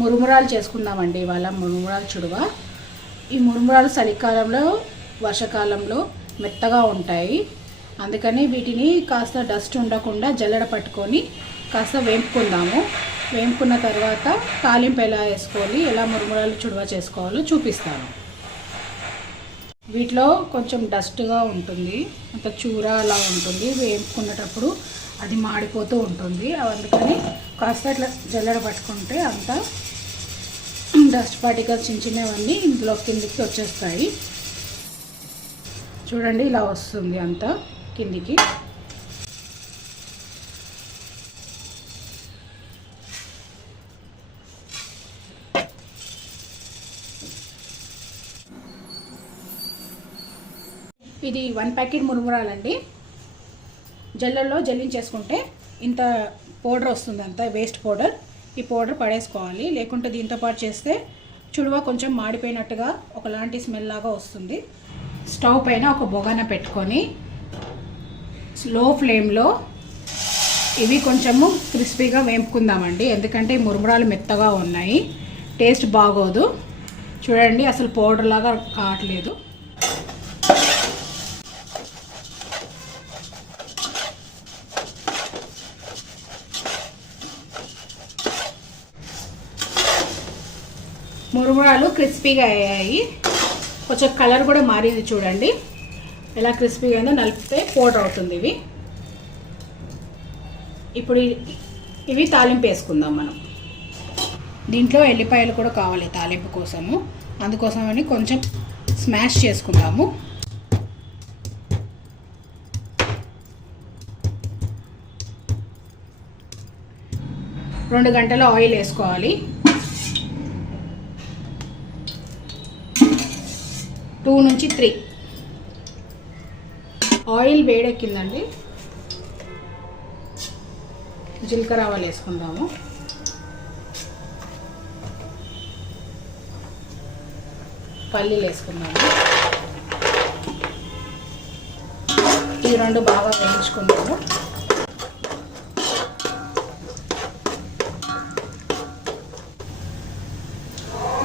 మురుమురాలు చేసుకుందామండి ఇవాళ. మురుమురాలు చుడువ. ఈ మురుమురాలు చలికాలంలో వర్షాకాలంలో మెత్తగా ఉంటాయి, అందుకని వీటిని కాస్త డస్ట్ ఉండకుండా జల్లెడ పట్టుకొని కాస్త వేపుకుందాము. వేపుకున్న తర్వాత తాలింపు ఎలా వేసుకోవాలి, ఎలా మురుమురాలు చుడువ చేసుకోవాలో చూపిస్తాను. వీటిలో కొంచెం డస్ట్గా ఉంటుంది, అంత చూర అలా ఉంటుంది. వేపుకునేటప్పుడు అది మాడిపోతూ ఉంటుంది, అందుకని కాస్త ఇట్లా జల్లెడ పట్టుకుంటే అంతా డస్ట్ పార్టికల్స్ చిన్న చిన్నవన్నీ ఇందులో కిందికి వచ్చేస్తాయి. చూడండి ఇలా వస్తుంది అంతా కిందికి. ఇది 1 ప్యాకెట్ మురుమురాలండి. జల్లెల్లో జల్లించేసుకుంటే ఇంత పౌడర్ వస్తుంది, అంతా వేస్ట్ పౌడర్. ఈ పౌడర్ పడేసుకోవాలి, లేకుంటే దీంతో పాటు చేస్తే చుడువ కొంచెం మాడిపోయినట్టుగా ఒకలాంటి స్మెల్ లాగా వస్తుంది. స్టవ్ పైన ఒక బొగన పెట్టుకొని స్లో ఫ్లేమ్లో ఇవి కొంచెము క్రిస్పీగా వేపుకుందామండి. ఎందుకంటే ఈ మురుమురాలు మెత్తగా ఉన్నాయి, టేస్ట్ బాగోదు. చూడండి అసలు పౌడర్ లాగా కావట్లేదు. మురుమురాలు క్రిస్పీగా అయ్యాయి, కొంచెం కలర్ కూడా మారింది. చూడండి ఎలా క్రిస్పీగా అయిందో, నలిపితే పౌడర్ అవుతుంది ఇవి. ఇప్పుడు ఇవి తాలింపు వేసుకుందాం మనం. దీంట్లో ఎల్లిపాయలు కూడా కావాలి తాలింపు కోసము, అందుకోసమని కొంచెం స్మాష్ చేసుకుందాము. రెండు గంటల ఆయిల్ వేసుకోవాలి. 2 నుంచి 3 ఆయిల్ వేడెక్కిందండి. జీలకర్ర ఆవాలు వేసుకుందాము. పల్లీలు వేసుకుందాము. ఈ రెండు బాగా వేయించుకుందాము.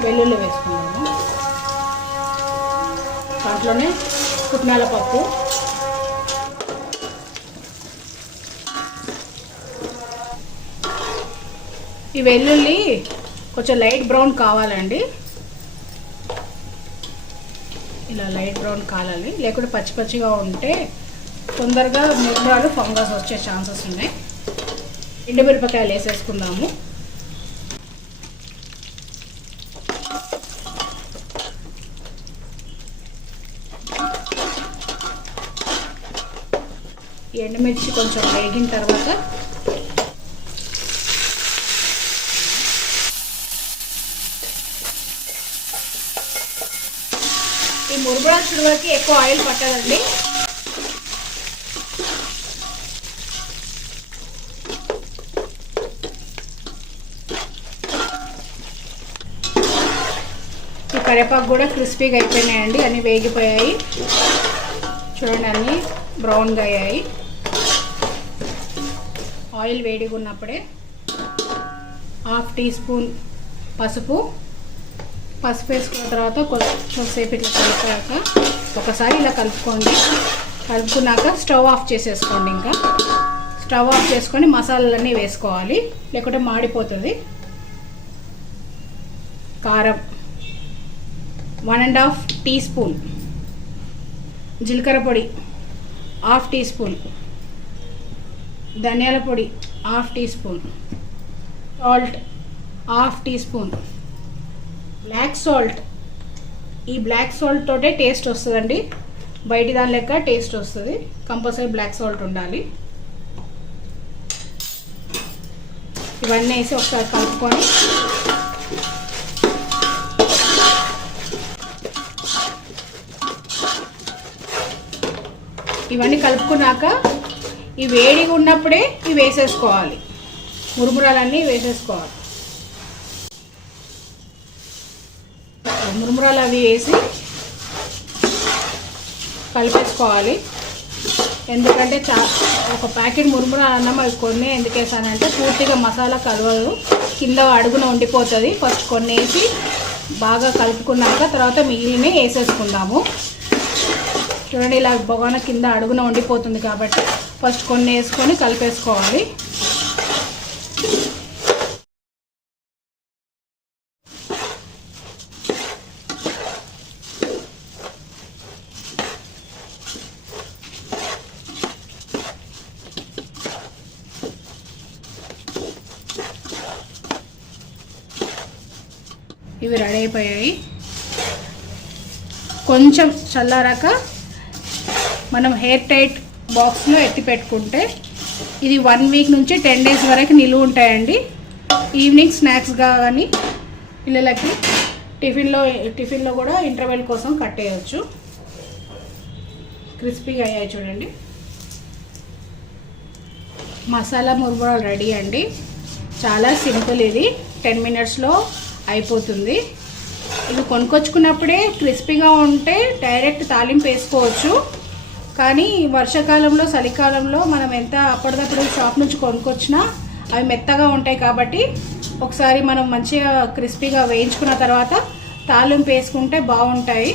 వెల్లుల్లి వేసుకుందాము. దాంట్లోనే పుట్నాల పప్పు, ఈ వెల్లుల్లి కొంచెం లైట్ బ్రౌన్ కావాలండి. ఇలా లైట్ బ్రౌన్ కావాలి, లేకుంటే పచ్చి పచ్చిగా ఉంటే తొందరగా మురుమురాలు ఫంగస్ వచ్చే ఛాన్సెస్ ఉన్నాయి. ఎండుమిరపకాయలు వేసేసుకుందాము. ఎండుమిర్చి కొంచెం వేగిన తర్వాత ఈ మురుమురాలు చుడువకి ఎక్కువ ఆయిల్ పట్టదండి. ఈ కరివేపాకు కూడా క్రిస్పీగా అయిపోయినాయండి, అన్నీ వేగిపోయాయి. చూడండి అన్నీ బ్రౌన్గా అయ్యాయి. ఆయిల్ వేడిగా ఉన్నప్పుడే 1/2 టీ స్పూన్ పసుపు వేసుకున్న తర్వాత కొంచెంసేపు ఇట్లా కలిపాక ఒకసారి ఇలా కలుపుకోండి. కలుపుకున్నాక స్టవ్ ఆఫ్ చేసేసుకోండి. ఇంకా స్టవ్ ఆఫ్ చేసుకొని మసాలాలన్నీ వేసుకోవాలి, లేకుంటే మాడిపోతుంది. కారం 1.5 టీ స్పూన్, జీలకర్ర పొడి 1/2 టీ స్పూన్, ధనియాల పొడి 1/2 teaspoon, salt 1/2 teaspoon, black salt. ఈ బ్లాక్ సాల్ట్ తోటే టేస్ట్ వస్తుందండి, బయటి దాని లెక్క టేస్ట్ వస్తుంది. కంపల్సరీ బ్లాక్ సాల్ట్ ఉండాలి. ఇవన్నీ వేసి ఒకసారి కలుపుకొని ఇవన్నీ కలుపుకున్నాక ఈ వేడిగా ఉన్నప్పుడే ఇవి వేసేసుకోవాలి, మురుమురాలన్నీ వేసేసుకోవాలి. మురుమురాలు అవి వేసి కలిపేసుకోవాలి. ఎందుకంటే ఒక ప్యాకెట్ మురుముర అన్నం అవి కొన్ని ఎందుకు వేసానంటే పూర్తిగా మసాలా కలవదు, కింద అడుగున ఉండిపోతుంది. ఫస్ట్ కొన్ని వేసి బాగా కలుపుకున్నాక తర్వాత మిగిలిన వేసేసుకుందాము. చూడండి ఇలా బొగాన కింద అడుగున ఉండిపోతుంది కాబట్టి ఫస్ట్ కొన్ని వేసుకొని కలిపేసుకోవాలి. ఇవి రెడీ అయిపోయాయి. కొంచెం చల్లారాక మనం హెయిర్ టైట్ బాక్స్లో ఎత్తి పెట్టుకుంటే ఇది 1 వీక్ నుంచి 10 డేస్ వరకు నిలువ ఉంటాయండి. ఈవినింగ్ స్నాక్స్గా కానీ పిల్లలకి టిఫిన్లో కూడా ఇంటర్వెల్ కోసం కట్టేయచ్చు. క్రిస్పీగా అయ్యాయి చూడండి. మసాలా మురుమురాలు రెడీ అండి. చాలా సింపుల్, ఇది 10 మినిట్స్లో అయిపోతుంది. ఇది కొనుక్కొచ్చుకున్నప్పుడే క్రిస్పీగా ఉంటే డైరెక్ట్ తాలింపు వేసుకోవచ్చు. కానీ వర్షాకాలంలో చలికాలంలో మనం ఎంత అప్పటిదప్పుడు షాప్ నుంచి కొనుక్కొచ్చినా అవి మెత్తగా ఉంటాయి కాబట్టి ఒకసారి మనం మంచిగా క్రిస్పీగా వేయించుకున్న తర్వాత తాలింపు వేసుకుంటే బాగుంటాయి.